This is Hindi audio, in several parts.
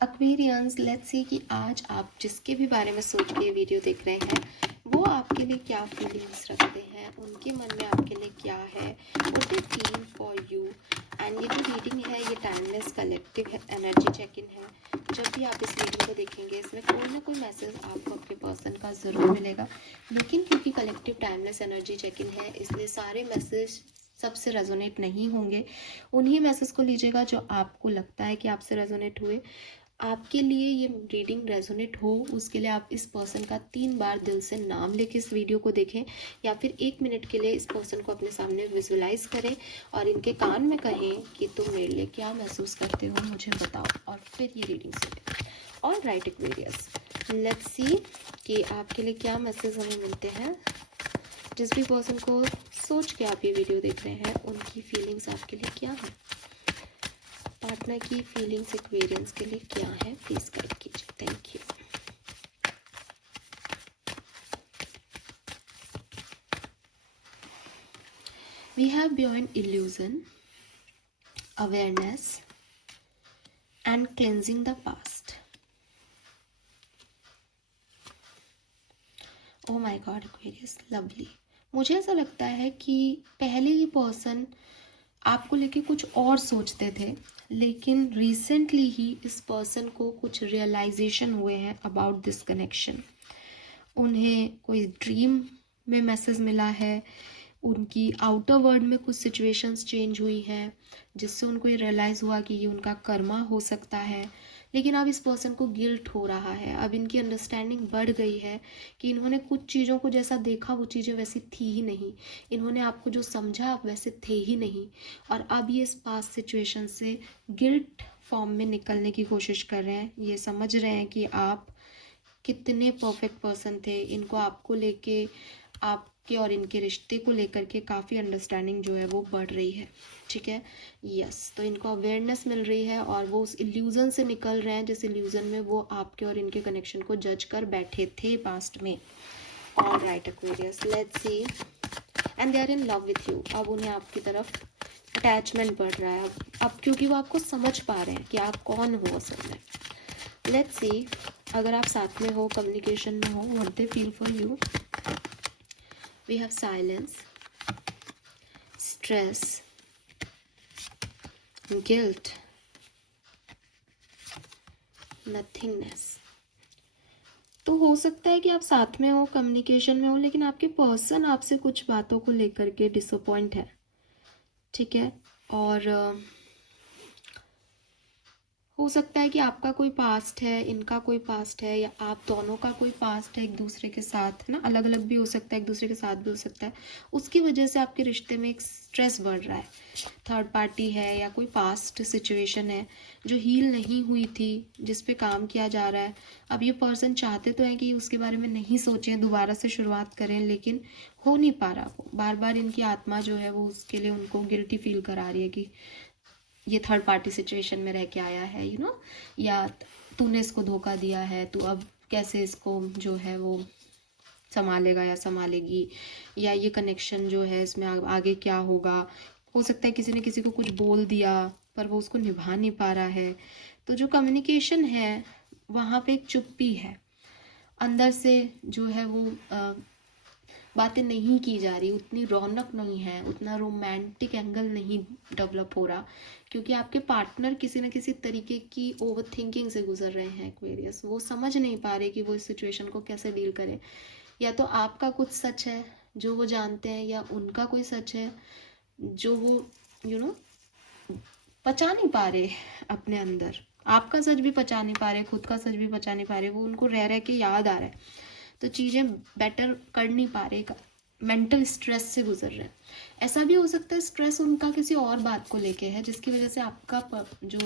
एक्वेरियंस, लेट्स सी कि आज आप जिसके भी बारे में सोच के वीडियो देख रहे हैं वो आपके लिए क्या फीलिंग्स रखते हैं, उनके मन में आपके लिए क्या है, what they feel for you. And ये जो रीडिंग है ये timeless collective energy check in है। जब भी आप इस वीडियो को देखेंगे इसमें कोई ना कोई मैसेज आपको आपके पर्सन का ज़रूर मिलेगा, लेकिन क्योंकि collective timeless energy check in है इसलिए सारे मैसेज सबसे रेजोनेट नहीं होंगे। उन्हीं मैसेज को लीजिएगा जो आपको लगता है कि आपसे रेजोनेट हुए। आपके लिए ये रीडिंग रेजोनेट हो उसके लिए आप इस पर्सन का 3 बार दिल से नाम लेके इस वीडियो को देखें, या फिर 1 मिनट के लिए इस पर्सन को अपने सामने विजुलाइज करें और इनके कान में कहें कि तुम मेरे लिए क्या महसूस करते हो मुझे बताओ, और फिर ये रीडिंग सुनें। और राइट एक्वेरियस, लेट्स सी कि आपके लिए क्या मैसेज हमें मिलते हैं। जिस भी पर्सन को सोच के आप ये वीडियो देख रहे हैं उनकी फीलिंग्स आपके लिए क्या है, पार्टनर की फीलिंग्स एक्वेरियंस के लिए क्या है, प्लीज गाइड कीजिए। Thank you. We have beyond illusion, awareness and cleansing the past. Oh my god Aquarius, lovely. मुझे ऐसा लगता है कि पहले ये पर्सन आपको लेके कुछ और सोचते थे, लेकिन रिसेंटली ही इस पर्सन को कुछ रियलाइजेशन हुए हैं अबाउट दिस कनेक्शन। उन्हें कोई ड्रीम में मैसेज मिला है, उनकी आउटर वर्ल्ड में कुछ सिचुएशंस चेंज हुई हैं जिससे उनको ये रियलाइज़ हुआ कि ये उनका कर्मा हो सकता है। लेकिन अब इस पर्सन को गिल्ट हो रहा है, अब इनकी अंडरस्टैंडिंग बढ़ गई है कि इन्होंने कुछ चीज़ों को जैसा देखा वो चीज़ें वैसी थी ही नहीं, इन्होंने आपको जो समझा आप वैसे थे ही नहीं। और अब ये इस पास्ट सिचुएशन से गिल्ट फॉर्म में निकलने की कोशिश कर रहे हैं। ये समझ रहे हैं कि आप कितने परफेक्ट पर्सन थे, इनको आपको लेके, आपके और इनके रिश्ते को लेकर के काफ़ी अंडरस्टैंडिंग जो है वो बढ़ रही है। ठीक है, यस। तो इनको अवेयरनेस मिल रही है और वो उस इल्यूज़न से निकल रहे हैं जिस इल्यूज़न में वो आपके और इनके कनेक्शन को जज कर बैठे थे पास्ट में। All right Aquarius, let's see. And they are in love with you. अब उन्हें आपकी तरफ अटैचमेंट बढ़ रहा है अब क्योंकि वो आपको समझ पा रहे हैं कि आप कौन हो असल में। लेट्स सी, अगर आप साथ में हो, कम्युनिकेशन में हो, what they feel for you. We have silence, stress, guilt, nothingness. तो हो सकता है कि आप साथ में हो, कम्युनिकेशन में हो, लेकिन आपके पर्सन आपसे कुछ बातों को लेकर के डिसअपॉइंट है। ठीक है, और हो सकता है कि आपका कोई पास्ट है, इनका कोई पास्ट है, या आप दोनों का कोई पास्ट है एक दूसरे के साथ, है ना, अलग अलग भी हो सकता है, एक दूसरे के साथ भी हो सकता है। उसकी वजह से आपके रिश्ते में एक स्ट्रेस बढ़ रहा है। थर्ड पार्टी है या कोई पास्ट सिचुएशन है जो हील नहीं हुई थी, जिस पे काम किया जा रहा है। अब ये पर्सन चाहते तो हैं कि उसके बारे में नहीं सोचें, दोबारा से शुरुआत करें, लेकिन हो नहीं पा रहा। बार बार इनकी आत्मा जो है वो उसके लिए उनको गिल्टी फील करा रही है कि ये थर्ड पार्टी सिचुएशन में रह के आया है, या तूने इसको धोखा दिया है, तू अब कैसे इसको जो है वो संभालेगा या संभालेगी, या ये कनेक्शन जो है इसमें आगे क्या होगा। हो सकता है किसी ने किसी को कुछ बोल दिया पर वो उसको निभा नहीं पा रहा है। तो जो कम्युनिकेशन है वहाँ पे एक चुप्पी है, अंदर से जो है वो बातें नहीं की जा रही, उतनी रौनक नहीं है, उतना रोमांटिक एंगल नहीं डेवलप हो रहा, क्योंकि आपके पार्टनर किसी न किसी तरीके की ओवर थिंकिंग से गुजर रहे हैं एक्वेरियस। वो समझ नहीं पा रहे कि वो इस सिचुएशन को कैसे डील करें। या तो आपका कुछ सच है जो वो जानते हैं, या उनका कोई सच है जो वो पचा नहीं पा रहे अपने अंदर। आपका सच भी पचा नहीं पा रहे, खुद का सच भी पचा नहीं पा रहे, वो उनको रह रह के याद आ रहा है, तो चीज़ें बेटर कर नहीं पा रहे, मेंटल स्ट्रेस से गुजर रहे हैं। ऐसा भी हो सकता है स्ट्रेस उनका किसी और बात को लेके है जिसकी वजह से आपका जो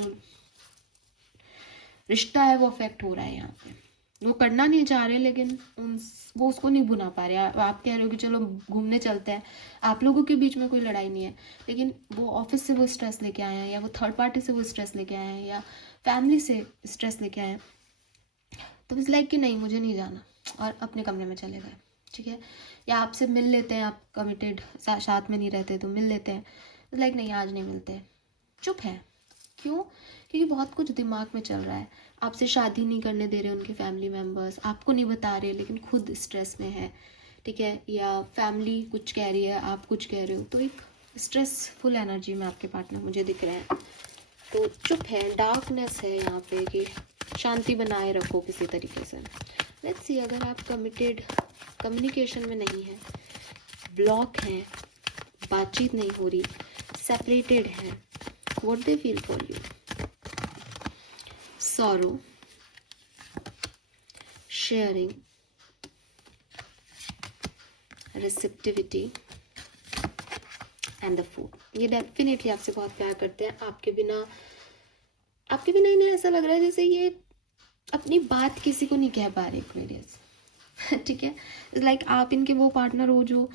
रिश्ता है वो अफेक्ट हो रहा है। यहाँ पे वो करना नहीं चाह रहे, लेकिन वो उसको नहीं भुना पा रहे। आप कह रहे हो कि चलो घूमने चलते हैं, आप लोगों के बीच में कोई लड़ाई नहीं है, लेकिन वो ऑफिस से वो स्ट्रेस लेके आए हैं, या वो थर्ड पार्टी से वो स्ट्रेस लेके आए हैं, या फैमिली से स्ट्रेस लेके आए हैं। तो इस लाइक कि नहीं मुझे नहीं जाना, और अपने कमरे में चले गए। ठीक है, या आपसे मिल लेते हैं, आप कमिटेड साथ में नहीं रहते तो मिल लेते हैं, लाइक नहीं आज नहीं मिलते, चुप है। क्यों? क्योंकि बहुत कुछ दिमाग में चल रहा है। आपसे शादी नहीं करने दे रहे उनके फैमिली मेम्बर्स, आपको नहीं बता रहे लेकिन खुद स्ट्रेस में है, ठीक है, या फैमिली कुछ कह रही है, आप कुछ कह रहे हो, तो एक स्ट्रेसफुल एनर्जी में आपके पार्टनर मुझे दिख रहे हैं। तो चुप है, डार्कनेस है यहाँ पे कि शांति बनाए रखो किसी तरीके से। लेट्स सी, अगर आप कमिटेड कम्युनिकेशन में नहीं है, ब्लॉक हैं, बातचीत नहीं हो रही, सेपरेटेड हैं, what they feel for you? Sorrow, sharing, receptivity and the food. ये डेफिनेटली आपसे बहुत प्यार करते हैं। आपके बिना इन्हें ऐसा लग रहा है जैसे ये अपनी बात किसी को नहीं कह पा रहे एक्वेरियस। ठीक है, लाइक आप इनके वो पार्टनर हो जो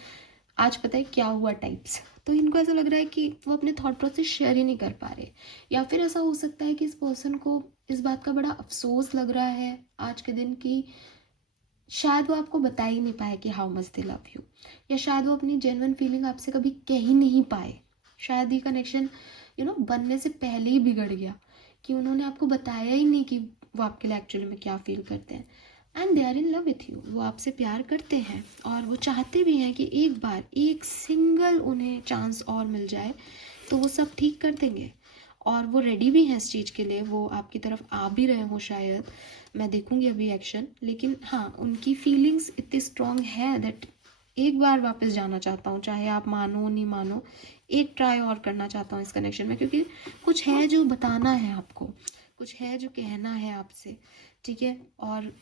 आज पता है क्या हुआ टाइप्स। तो इनको ऐसा लग रहा है कि वो अपने थॉट प्रोसेस शेयर ही नहीं कर पा रहे, या फिर ऐसा हो सकता है कि इस पर्सन को इस बात का बड़ा अफसोस लग रहा है आज के दिन की शायद वो आपको बता ही नहीं पाए कि how much they love you, या शायद वो अपनी जेन्युइन फीलिंग आपसे कभी कह ही नहीं पाए। शायद ये कनेक्शन बनने से पहले ही बिगड़ गया कि उन्होंने आपको बताया ही नहीं कि वो आपके लिए एक्चुअली में क्या फील करते हैं। And they are in love with you, वो आपसे प्यार करते हैं और वो चाहते भी हैं कि एक बार एक सिंगल उन्हें चांस और मिल जाए तो वो सब ठीक कर देंगे, और वो रेडी भी हैं इस चीज़ के लिए। वो आपकी तरफ आ भी रहे हो शायद, मैं देखूंगी अभी एक्शन, लेकिन हाँ उनकी फीलिंग्स इतनी स्ट्रॉन्ग है दैट एक बार वापस जाना चाहता हूँ, चाहे आप मानो नहीं मानो, एक ट्राई और करना चाहता हूँ इस कनेक्शन में, क्योंकि कुछ है जो बताना है आपको, कुछ है जो कहना है आपसे, ठीक है। और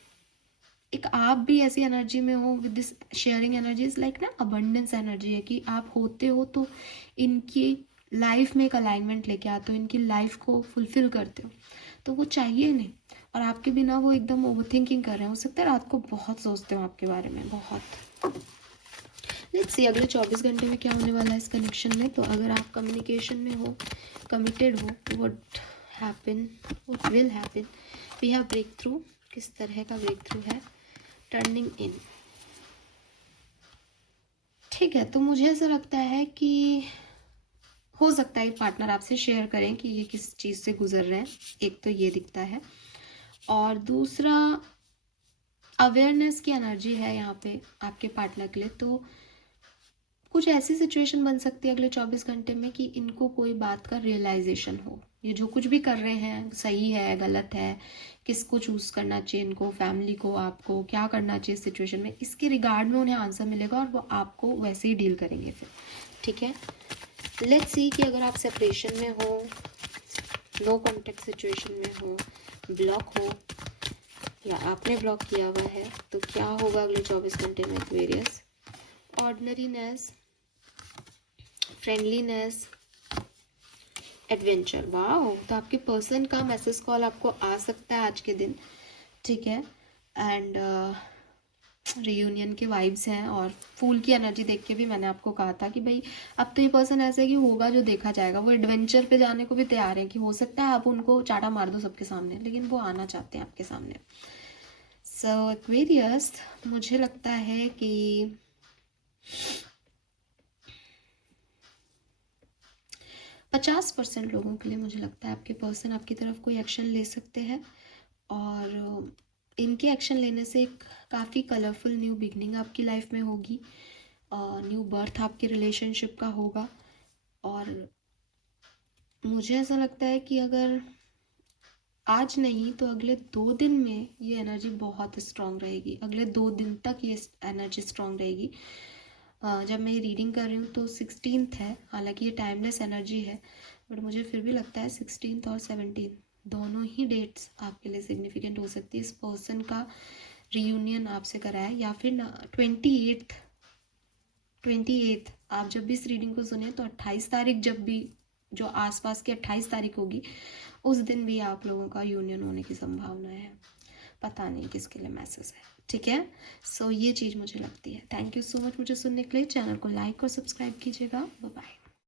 एक आप भी ऐसी एनर्जी में हो with this sharing energy, is like ना अबंडेंस एनर्जी है कि आप होते हो तो इनकी लाइफ में एक अलाइनमेंट लेके आते हो, इनकी लाइफ को फुलफिल करते हो, तो वो चाहिए नहीं। और आपके बिना वो एकदम ओवर थिंकिंग कर रहे हैं, हो सकता है रात को बहुत सोचते हो आपके बारे में, बहुत। लेट्स सी अगले 24 घंटे में क्या होने वाला है इस कनेक्शन में। तो अगर आप कम्युनिकेशन में हो, कमिटेड हो, what will happen? We have breakthrough. किस तरह का ब्रेक थ्रू है? Turning in. ठीक है, तो मुझे ऐसा लगता है कि हो सकता है पार्टनर आपसे शेयर करें कि ये किस चीज़ से गुजर रहे हैं, एक तो ये दिखता है, और दूसरा अवेयरनेस की एनर्जी है यहाँ पे आपके पार्टनर के लिए। तो कुछ ऐसी सिचुएशन बन सकती है अगले 24 घंटे में कि इनको कोई बात का रियलाइजेशन हो, ये जो कुछ भी कर रहे हैं सही है गलत है, किसको चूज़ करना चाहिए, इनको, फैमिली को, आपको क्या करना चाहिए इस सिचुएशन में, इसके रिगार्ड में उन्हें आंसर मिलेगा और वो आपको वैसे ही डील करेंगे फिर, ठीक है। लेट्स सी कि अगर आप सेपरेशन में हो, नो कॉन्टेक्ट सिचुएशन में हो, ब्लॉक हो, या आपने ब्लॉक किया हुआ है, तो क्या होगा अगले 24 घंटे में एक्वेरियस? Ordinariness, friendliness, adventure. वाह, तो आपके पर्सन का मैसेज कॉल आपको आ सकता है आज के दिन, ठीक है। एंड रियूनियन के वाइब्स हैं, और फूल की एनर्जी देख के भी मैंने आपको कहा था कि भाई अब तो ये पर्सन ऐसे है कि होगा जो देखा जाएगा। वो एडवेंचर पे जाने को भी तैयार है कि हो सकता है आप उनको चाटा मार दो सबके सामने, लेकिन वो आना चाहते हैं आपके सामने। सो एक्वेरियस, मुझे लगता है कि 50% लोगों के लिए मुझे लगता है आपके पर्सन आपकी तरफ कोई एक्शन ले सकते हैं, और इनके एक्शन लेने से एक काफ़ी कलरफुल न्यू बिगनिंग आपकी लाइफ में होगी, न्यू बर्थ आपके रिलेशनशिप का होगा। और मुझे ऐसा लगता है कि अगर आज नहीं तो अगले 2 दिन में ये एनर्जी बहुत स्ट्रांग रहेगी, अगले 2 दिन तक ये एनर्जी स्ट्रांग रहेगी। जब मैं ये रीडिंग कर रही हूँ तो 16th है, हालांकि ये टाइमलेस एनर्जी है, बट मुझे फिर भी लगता है 16th और 17th दोनों ही डेट्स आपके लिए सिग्निफिकेंट हो सकती है। इस पर्सन का रियूनियन आपसे कराए, या फिर 28th आप जब भी इस रीडिंग को सुने तो 28 तारीख, जब भी जो आसपास की 28 तारीख होगी, उस दिन भी आप लोगों का यूनियन होने की संभावना है। पता नहीं किसके लिए मैसेज है, ठीक है। सो ये चीज़ मुझे लगती है। थैंक यू सो मच मुझे सुनने के लिए। चैनल को लाइक और सब्सक्राइब कीजिएगा। Bye bye.